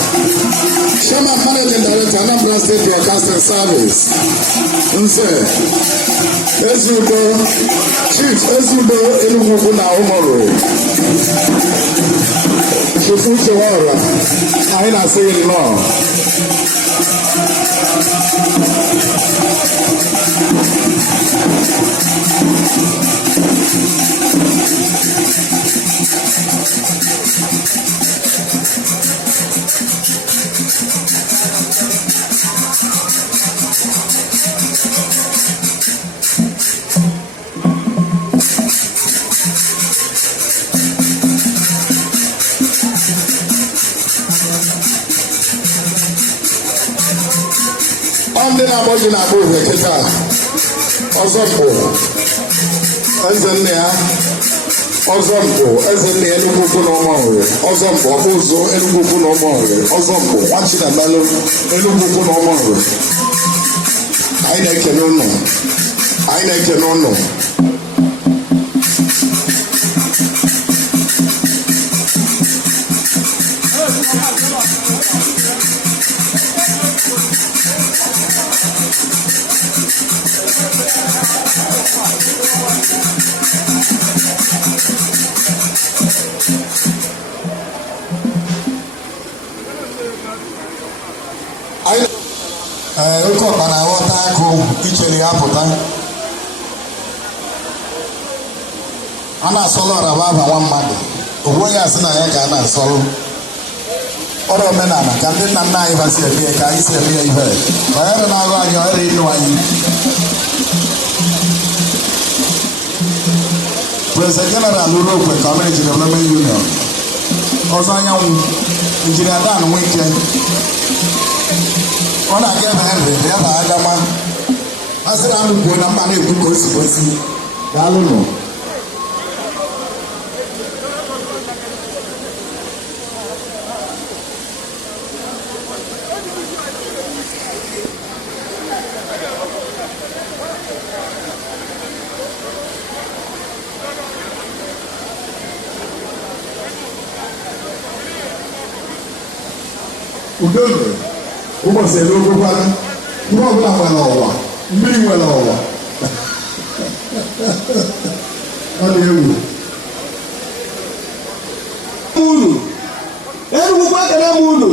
Chairman, Managing Director, Anambra State Broadcasting Service. Ezudo, Chief Ezudo Enugu na Umaru. Chief Uchewara, I na say it no. Ndị na-agbaji na-agba ohe kịta ọzọ mpụ eze nne ya ọzọ mpụ eze nne ya Enugu ukwu na Ụmụnri ọzọ mpụ ọkpụzụ Enugu ukwu na Ụmụnri ọzọ mpụ Nwachinamalụ Enugu ukwu na Ụmụnri. Anyị na-ekene ụnụ, anyị na-ekene ụnụ. Oke ọkpa na-aghọta akụ ichere ya pụta. A na-asọlụ ọraba aba nwa mmadụ ogbo ya asị na ya ka a na-asọlụ ọrụ omenala ka ndị nna nna anyị basi eme ya ka anyị si eme ya ihe ọyara na-aghọ anyị ọyara ịnụ anyị. President General Urokwe Community Development Union ọzọ anyanwụ Injinia Dan Nwike ọ na-aga ebe nri ya na agama a sịrị anụ kwuo na mma na-ekwu ka o si kwesị daalụ nụ. Udo ụbọchị elu ogwekwara ihe ọbụla nwere ọwa mmiri nwere ọwa ọ dị egwu unu Enugu ekele m unu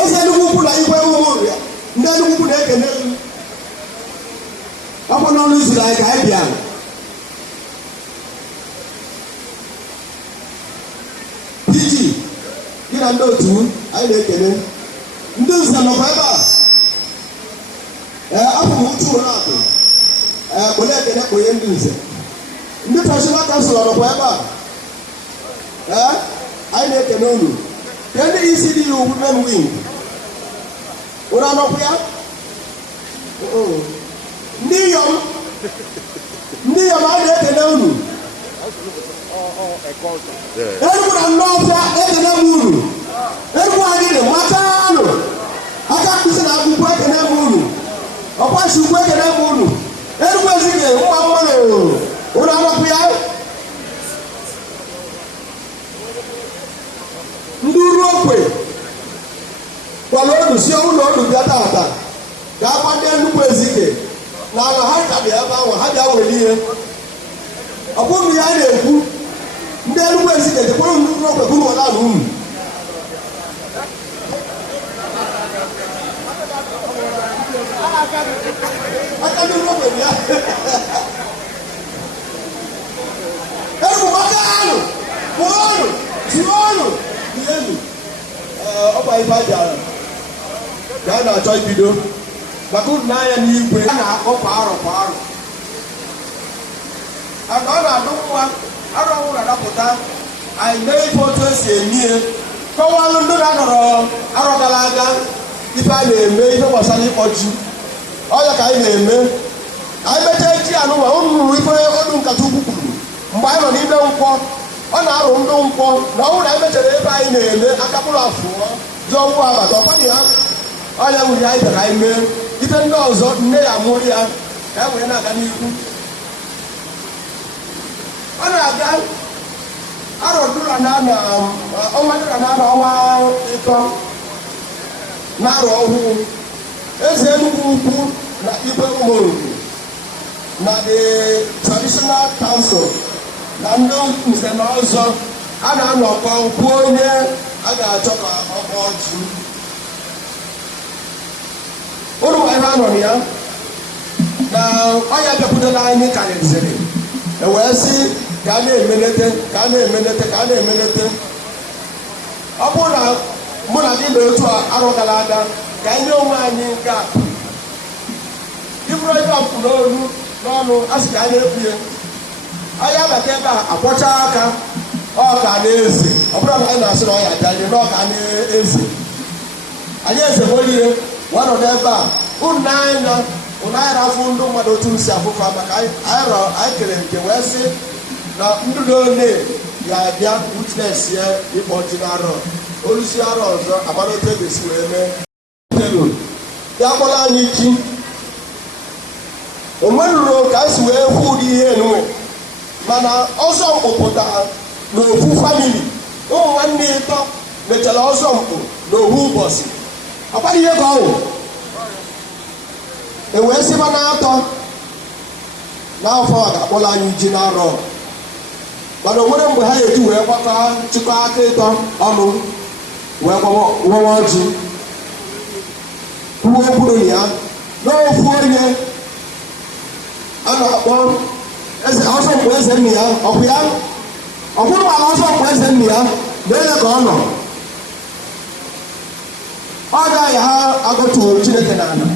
eze Enugu ukwu na igwe ụmụ ya ndị Enugu ukwu na-ekele ọ bụ n'ọnụ izuru anyị ka anyị bịa PG gị na ndị otu anyị na-ekele ndị nze nọkwa ebe a abụ m uchu ụlọ akụ kpole ekele kponye ndị nze ndị Traditional Council nọkwa ebe a anyị na-ekele unu ke ndị ECDU Women Wing ụra nọkwa ya ndị inyom anyị na-ekele unu Enugu na nnọọfịa ekele m unu Enugu anyị dị matanụ aka mkpịsị na akwụkwọ ekele m unu ọkwashi ugwu ekele m unu Enugu ezike mma mmanụ ụlọ agbapụ ya ndị Urokwe gwara odu si ụlọ odu bịa tata ga-agba ndị Enugu ezike na ala ha bịa ebe ahụ ha bịa were ihe ọ bụghị ya na-ekwu ndị Enugu ezike dịkwara ndị Urokwe bụrụ ụlọ ala unu aka ndị Urokwe bịa Enugu maka anụ pụọnụ tiọnụ ihenu ọkwa ife a bịara ka a na-achọ ibido maka uru n'anya n'igwe a na-akpọ kwa arọ aka ọ na-adụ nwa arọ ọhụrụ na-adapụta anyị mee ife otu esi emie kọwalụ ndị na-anọrọ arọ gara aga ife a na-eme ife gbasara ịkpọ ji ọya ka anyị na-eme anyị mechaa ji anụnwa unu ruru ife odu nkata ukwu kwuru mgbe anyị nọ n'ime nkwọ ọ na-arụ ndị nkwọ na ọnwụ na anyị mechara ebe anyị na-eme akapụrụ afụọ ji ọnwụ abata ọkwanye ya ọnya nwere anyị bịara anyị mee ife ndị ọzọ nne ya mụrụ ya ka e wee na-aga n'ihu ọ na-aga arọ dụra na ọnwa dụra na ọnwa ịtọ na-arọ ọhụụ eze Enugu Ukwu na Igwe Ụmụogu na the traditional council na ndị nze na ọzọ a na-anọkọ kwuo onye a ga-achọ ka ọ kpọọ ji ụrụ ihe a nọ na ya na ọya bịakwutela anyị karịzịrị wee sị ka a na-emelete ọ bụrụ na mụ na gị na otu arọ gara aga ka anyị nye onwe anyị nke a ibụrụ ebe a kwụ n'ọnụ a sị ka anyị na-ebue anyị abata ebe a akwọcha aka ọka na-eze ọ bụrụ na anyị na-asị na ọ ya bịalie n'ọka na-eze anyị eze molie wanọdụ ebe a unu n'anya ụnụ anyị rafụ ndị mmadụ otu si afụfa maka anyị kere nke wee sị na ndị ole ga-abịa witness ya ịkpọ ji n'arọ olusi arọ ọzọ agbara otu ebe si wee mee ya kpọrọ anyị ji onweruru ka anyị si wee hụ ụdị ihe enwe mana ọzọ mkpụpụta n'ofu famili ụmụ nwanne ịtọ mechara ọzọ mkpụ n'ohu ụbọchị ọkpara ihe ka ọwụ ewee sịba na-atọ n'afọ a ga-akpọrọ anyị ji n'arọ mana onwere mgbe ha eji wee gbakọ chịkọ aka ịtọ ọnụ wee gwawa ọjị kwuo mkpụrụ ya n'ofu onye a na-akpọ ọzọ mgbe eze nna ya ọbụ ya ọ bụrụ mana ọzọ mgbe eze nna ya na-ele ka ọ nọ ọ gaghị ha agọtụ Chineke n'ala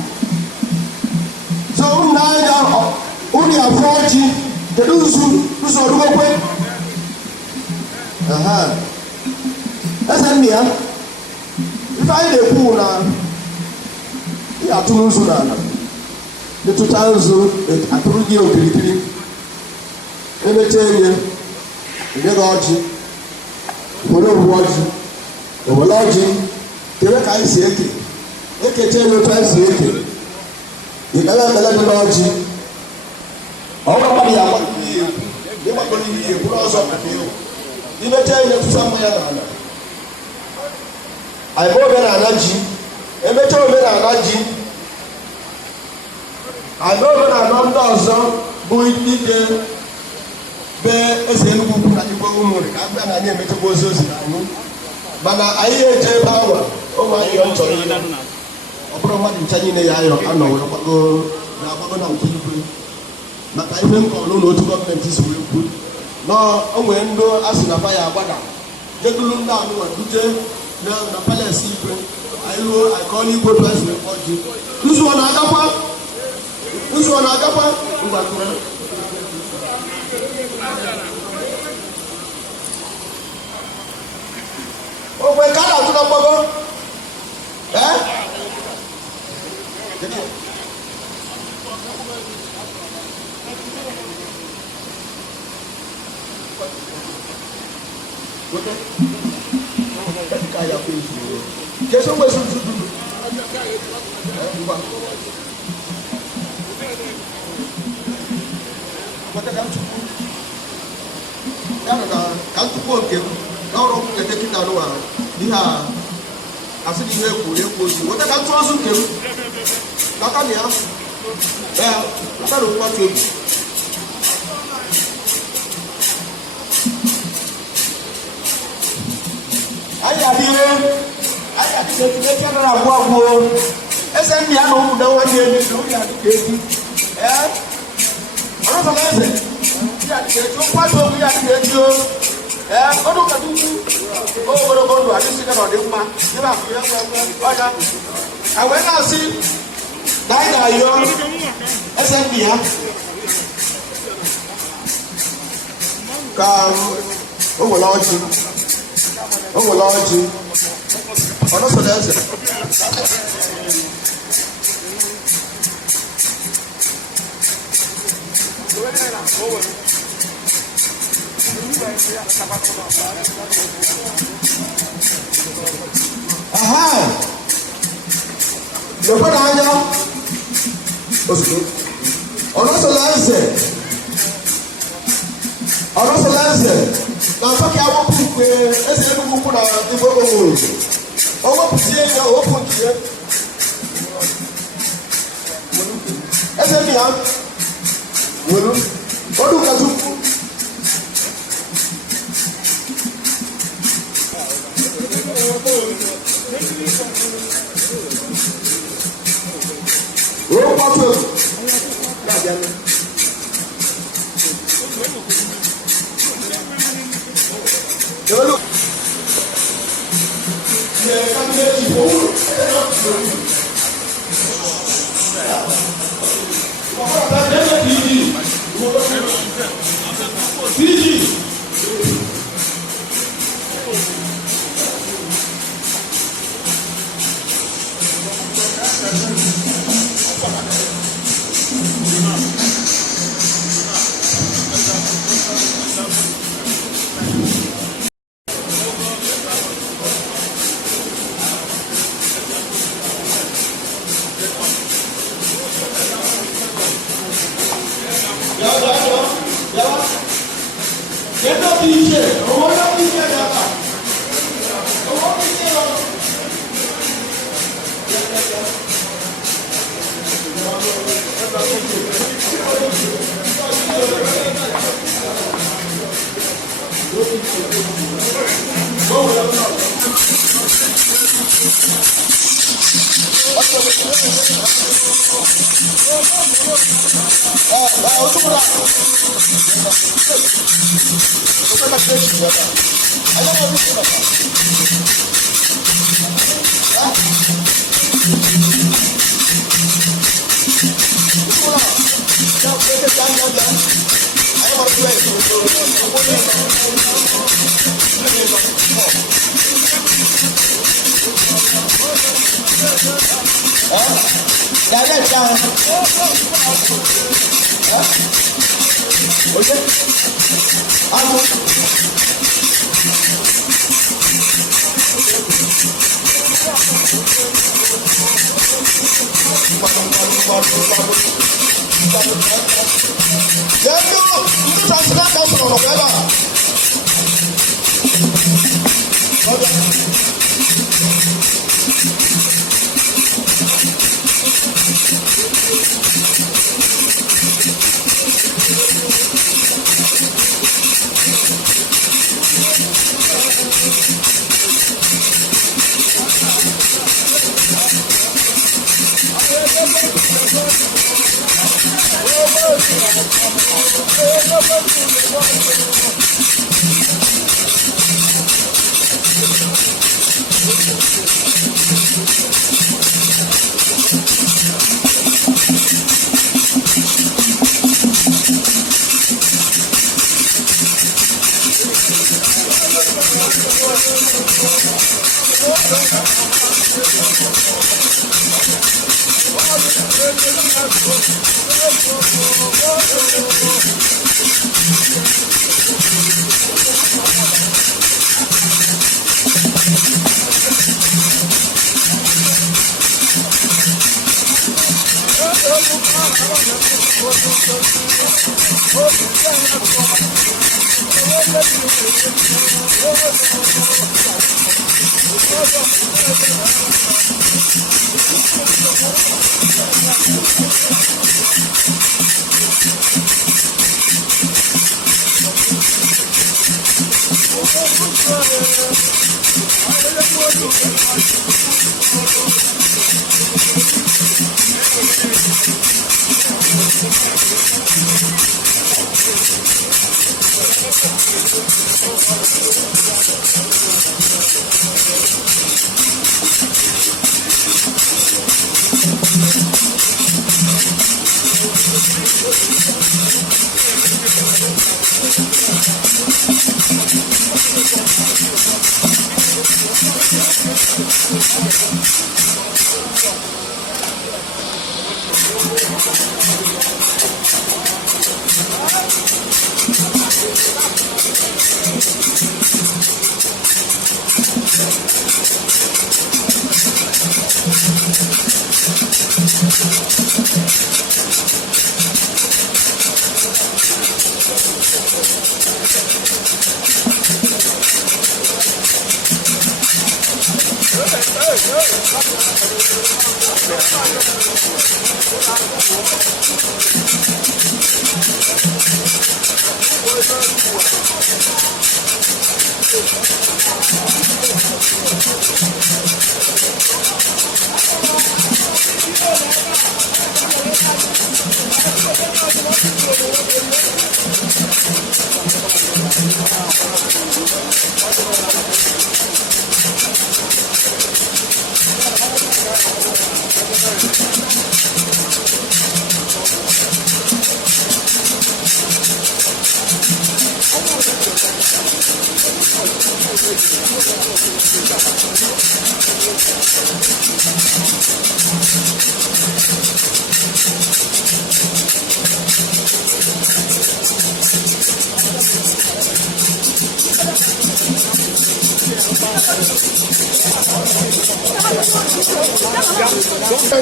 so ụmụ anya ụnụ ya fụọ ji kedu ụzọ orugokwe eze nna ya ife anyị na-ekwu na ihe atụ n'ụzụ n'ala metụta nzu atụrụ gị okirikiri emecha enye nye gị ọjị were owuwe ọjị owere ọjị kere ka anyị si ekecha enye otu anyị si eke ikpere ekpere dị n'ọjị ọgwụgwara ya ịgbakọrọ ihe ekwuru ọzọ imecha enye tụta mmanya n'ala anyị bụ omenala ji emecha omenala ji anyị omenala ndị ọzọ bụ ike bee eze Enugu Ukwu na Igwe Ụmụogu ka abịa na anyị emechakwa ozi na anyị mana anyị eje ebe awa ụmụ anyị ọ chọrọ ile ọ bụrụ mmadụ ncha niile ya ayọ anọ wee na-agbago na nke igwe maka ihe m kọrọ n'otu gọọmenti si wee kwuo na o nwere ndị a sị na ya agbada jedulu ndị anụwa duje na palace igwe anyị ruo anyị kọọ n'igwe palace wee kpọọ ji ụzọ na-agakwa mgbakụrụ ogbe ka a na-atụ na mgbago ka ntụpụ nke m n'ọrụ nkete kịta n'ụwa ihe a asị na ihe ekwu ozi weta ka ntụ ọzọ nke m n'aka na ya aka na mkpatụ obi anyị adịghị etinye nara abụọ eze ndị ya na ụmụ na nwanne ya na ụmụ ya dịka ebi ọrụ eze ya dịka eji ụkwado okwu ya dịka eji ọdụ kadu ukwu ogologo ndụ adịsị ka na ọ dị mma ịba akụ ya ọya wee na-asị na anyị ga-ayọ eze ndị ya ka o nwere ọjị ọnụsọrọ eze lekwana anya ozugbo ọnụsọrọ eze na-atọ ka awapụ mgbe eze Enugu ukwu na Igbo Oworu o wepụzie ya owepụ nke ya eze ndị ya were ọdụ kazi ukwu o kwatu egwu Look.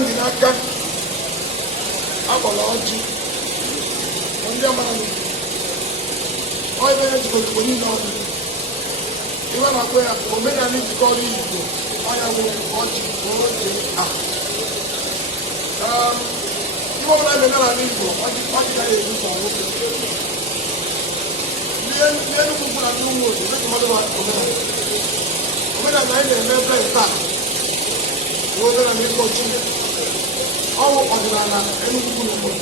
Ndị n'aka agbala ọjị ndị amara ọ ebe ya jikọrọ Igbo niile ọnụ iwe na-akpọ ya omenala jikọrọ Igbo ọnya nwere ọjị oge a ihe ọbụla eme n'ala Igbo ọjị gaghị eru ka nwoke ndị Enugwu ugwu na ndị ụmụ obodo ndị mmadụ omenala anyị na-eme ebe taa omenala ịkpọ chi ọwụ ọdịnala Enugwu na obodo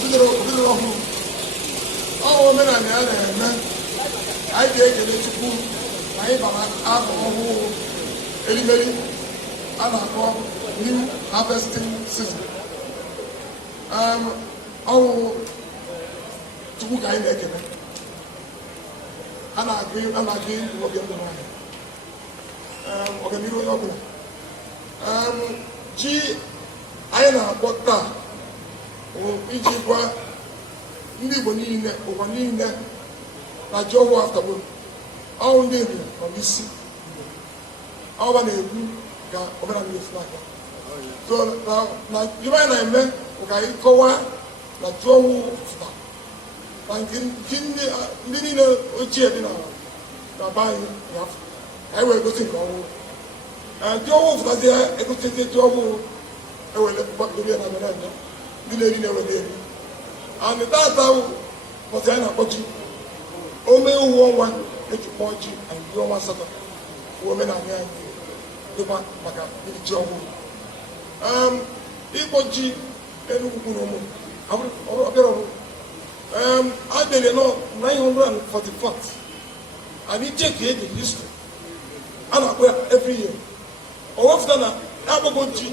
bidoro ọhụrụ ọwụ omenala ya na-eme anyị ga-ekele Chukwu na anyị bara afọ ọhụụ erimeri a na-akpọ New Harvesting Season. Ọwụ Chukwu ka anyị na-ekele a na-agụ oge ndụ nwanyị ọganihu onye ọbụla ji anyị na-akpọ taa iji gwa ndị Igbo niile ụwa niile na ji ọhụụ aftabụ ọnwụ ndị Igbo nọ n'isi ọba na-egbu ka omenala esi n'aka so na ibe anyị na-eme bụ ka anyị kọwaa na ji ọhụụ fụta na nke ndị niile ochie dị na be anyị n'afọ anyị wee gosi nke ọhụụ ji ọhụụ fụtazi egosizi ji ọhụụ ewere gbakọrọ ya na mere ndị na-eri na-ewere eri and tata ụbọchị anyị na-akpọ ji ome uwe ọnwa eji kpọọ ji anyị iri ọnwa asatọ omenala anyị dịkwa maka iri ji ọhụrụ ịkpọ ji Enugwu kwuru ụmụ ọbịara ọrụ adịrị nọ 944 and icheki edi history a na-akpọ ya every year o wepụta na agbago ji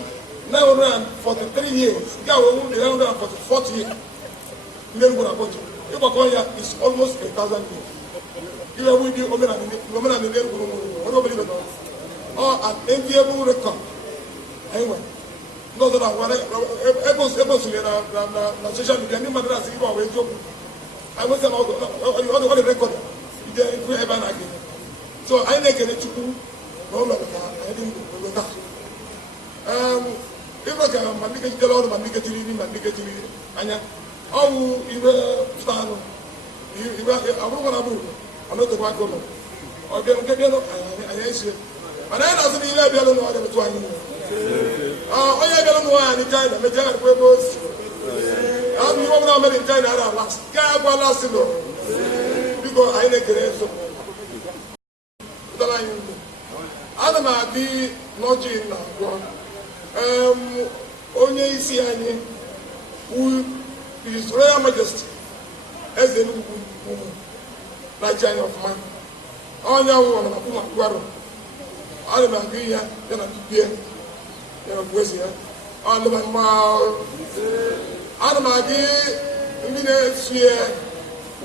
943 years nke a wee 944 years ndị Enugwu na-akpọ ji ịgbakọ ya is almost 1,000 years iwe bụ ndị omenala ndị Enugwu onye obere ibe ọ an enviable record anyị nwere ndị ọzọ na-agwa ebe osiri na social media ndị mmadụ na-asị ibe ọwa eziokwu anyị nweta na ọ dị rekọd ije ifu ebe a na-aga so anyị na-ekele Chukwu na ụlọ ka anyị dị ndụ ogo taa ịbụ ka ma ndị kechidere ọrụ ma ndị kechiri iri ma ndị kechiri anya ọwụ iwe pụta anụ abụrụkwa na bụrụ ọna otekwa aka ụlọ ọbịa nke bịa anyị esie mana anyị na-azụ n'ile bịalụ na ọdị metụ anyị onye bịalụ n'ụwa anyị China mechaa garịkwa ebe o si abụ ihe ọbụla mere China ara ala gaa agwa lasị nọ biko anyị na-ekere nso pụtara anyị ndụ ana m adị n'ọjị na abụọ onye isi anyị His Royal Majesty Eze Enugwu ụmụ na-eji anyị ọfụma onye awụ ọna na kwụma kwụarụ ana m agụ ya ya na dubie ya na eze ya ọlụma ana m agị ndị na-esu ya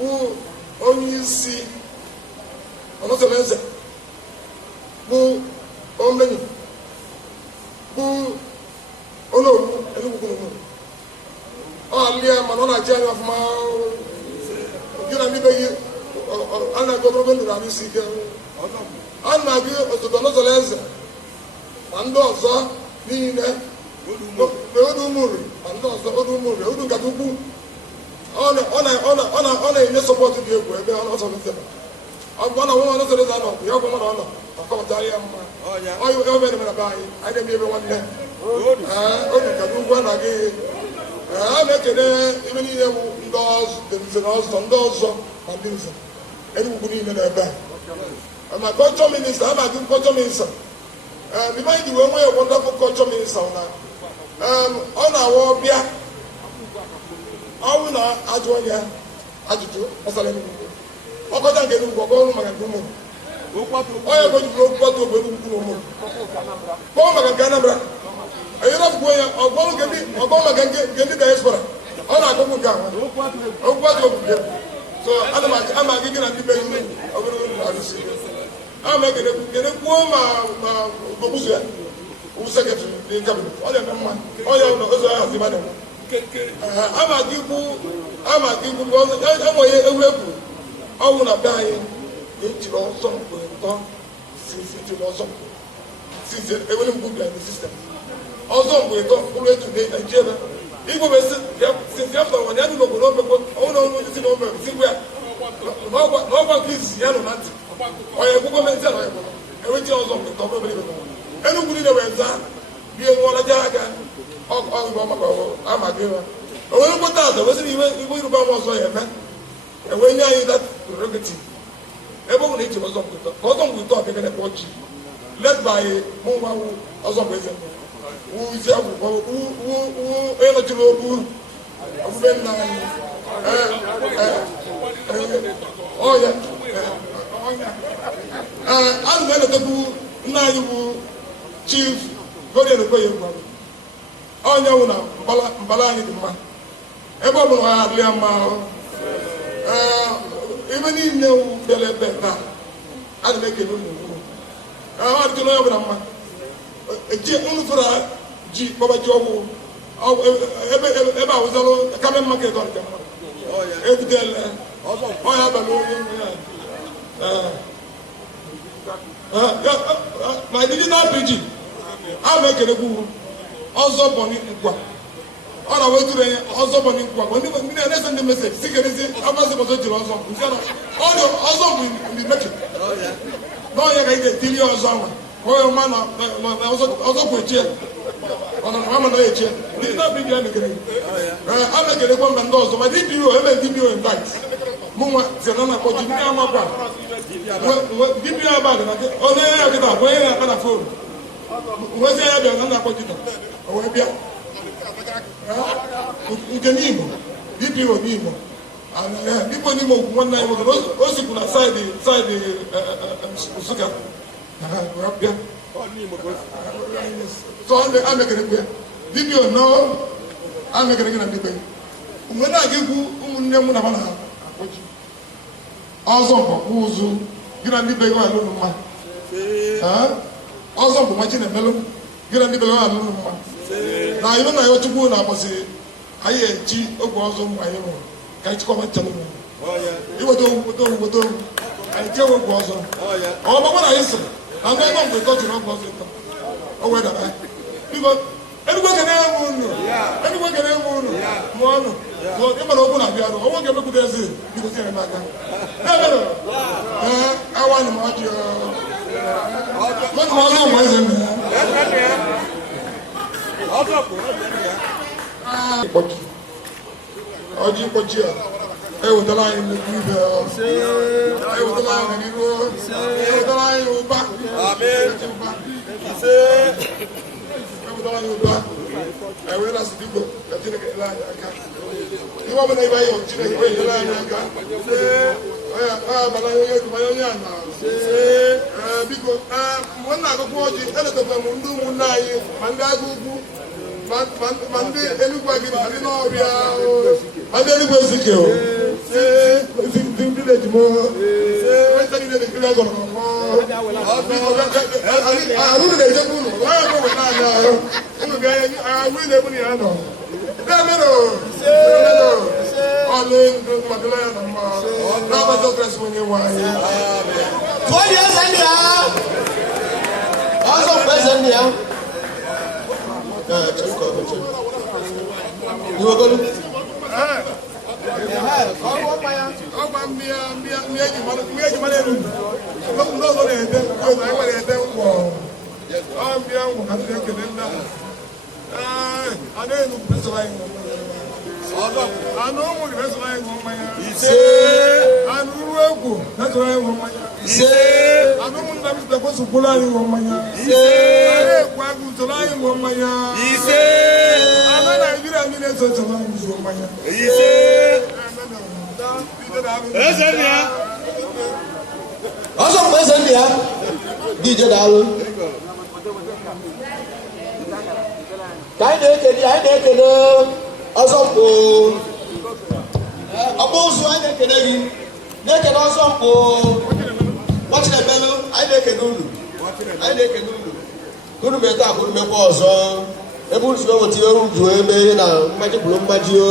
wụ onye isi ọnọsọleze bụ omenyi bụ onowu enugwu ọlịa mana ọ na-achị anya ọfụma gị na ndị be gị a na-agụ ogologo ndụ na isi ike a na-agụ osote ọnọsọleze ma ndị ọzọ niile odu ụmụnri ma ndị ọzọ odu ụmụnri odu nkata ukwu ọ na-enye sọpọtụ dị egwu ebe ọsọ ọ bụ ọ na nwa ọnụ sọrọ anọ ya ọgwụ mana ọ nọ ọkọpụtara ya mma ebe mere be anyị anyị na-eme ebe nwanne odu nkata ugwu a na-aga ihe a na-ekele ebe niile bụ ndị ọzọ ndị ọzọ ma ndị nze enugwu niile na-ebe a ma kọlchọ minista a na-agụ kọlchọ minista ebe anyị ji wee nwee wonderful kọlchọ minista na ọ na-awa ọbịa ọnwụ na ajụ ya ajụjụ gbasara enugwu ọkọta nke enugwu ọkọ ọrụ maka nke ụmụ onye gojiri okwu kwatu ogbe enugwu na ụmụ kpọọ maka nke Anambra onye na-afụkwu ya ọgọ maka nke ndị diaspora ọ na-akọkwu nke ahụ okwu kwatu ogbe so ama gị gị na ndị be nne ogologo ndụ arụsị ama kenekwuo ma ogbuzu ya wụ sekretrị dị kabinet ọ na-eme mma onye ụlọ ozo ya hazi mmadụ ama gị kwu enweghị egwuregwu ọnwụ na be anyị na-ejiri ọzọ mgbe ntọ since ewere mgbu bịa na sistem ọzọ mgbe ntọ ụlọ etu na Nigeria igwe besi since after one ya dị n'obodo omekwo ọnwụ na ọnwụ isi na ome sikwu ya n'ọgwa nke izizi ya nọ na ntị onye ekwu gọọmenti ala ebo enwechi ọzọ mgbe ntọ obere ibe Enugwu niile wee zaa bie nwụọlaja aka ọgụgụ maka ama gị ha onwere nkweta aza wesịrị igwe ịrụba ama ọzọ ya eme enwe nye anyị that prerogative ebe ọ bụ na iche ọzọ mgbe ka ọzọ mgbe ite ọbịagara kpọ ji led by mụ nwa wụ ọzọ mgbe eze wụ isi akwụkwọ onye nọchiri okwu ọbụbe nna anyị ọya a na enetekwu nna anyị bụ chief Godwin Okoye gwa onye wụ na mbala anyị dị mma ebe ọ bụla ha adịghị ya mma ebe niile bịara ebe taa ana m ekele unu ha adịchara onye ọbụla mma unu fere ji kpọba ji ọgwụ ebe awụzalụ kame maket ọdịka mma ebutela ọnya abalị onye my digital pidgin a ma ekelekwu ọzọ bọni nkwa ọ na wetụrụ enye ọzọ bọni nkwa bụ ndị na-ese ndị meseji si kerezi amasị bọzọ jiri ọzọ ọzọ bụ ndị meki n'ọnya ka ị ga-etili ọzọ ahụ onye mma na ọzọ bụ echie ọnama na echie digital pidgin na-ekere a ma ekelekwa mba ndị ọzọ ma DPO ebe DPO invite mụ nwa si na na-akpọ ji ndị amakwa DPO abadị na onye ya kịta bụ onye na-akpa na fonu nwezi ya bịa na na-akpọ jita o wee bịa nke n'Imo DPO n'Imo dịkwa n'ime okwu nwanne anyị nwoke o sikwu na saịdị Nsụka bịa so amekerekwe DPO nọ amekereke na ndịbe mgbe na-aga egwu ụmụnne mụ na ha na-akpọji ọzọ mkpọkpụ ụzụ gị na ndị be gị alụrụ mma ọzọ bụ nwa Chinemelụ gị na ndị be gị alụrụ mma na ibe na ya Chukwu na-akpọsị anyị eji ogwe ọzọ mgbe anyị nwụrụ ka anyị chịkọba ncha n'ụmụ iweta ogwu anyị chee ogwe ọzọ ọ gbakwa na anyị sịrị na ndị ọzọ mgbe tọchiri ọgwụ ọzọ ịtọ o wee dara biko enugwu ekene enwe unu mụọ ọnụ ịmara okwu na-abịa arụ ọnwa ga-emekwute eze biko tinyere m aka awanụ m ọjị mmadụ ọzọ mgbe eze nna ya ọjị mkpọchi a ewetara anyị nnukwu ibe ewetara anyị n'iru ewetara anyị ụba ewetara anyị ụba enwere na sidigbo ka Chineke ele anyị aka ihe ọbụla ibe anyị Chineke ele anyị aka abala onye ana biko mgbe m na-agụkwa ọjị eletakwa m ndị ụmụnne anyị ma ndị agha ugwu ma ndị Enugu gị ma ndị n'ọbịa ma ndị Enugu Ezike o ndị vileji m weta niile na-ekiri agọrọ arụrụ na-ejekwa ụlọ onye ọbụla weta anya ụnụ ga-ahụ na-ebu na ya nọ na-emenụ ọlụ madụla ya na mma n'ọgbata Kraịst onye nwe anyị tụọ dị eze ndị ya ọzọ mgbe eze ndị ya ọgba mmiri eji mara elu ndị ọzọ na-ede anyị nwere ede ngwọ ọmbịa ngwọ ka ndị na-ekele nna anụ elu mesoro anyị anụ ụmụ mesoro anyị ṅụọ mmanya anụ uru egwu mesoro anyị ṅụọ mmanya anụ ụmụnna m sitekwa sokwuru anyị ṅụọ mmanya anụ ekwu agụ usoro anyị ṅụọ mmanya anụ Naijiria ndị na-eso usoro anyị ṅụọ mmanya ọzọ mgbe eze ndị ya dị ije daalụ ka anyị na-ekele ọzọ mkpụ ọkpụ ụzụ anyị na-ekele gị na-ekele ọzọ mkpụ gbachidebelu anyị na-ekele unu ka unu meta akụ unu mekwa ọzọ ebe unu si weweta ihe uru ju eme na mmaji kwuru mmaji o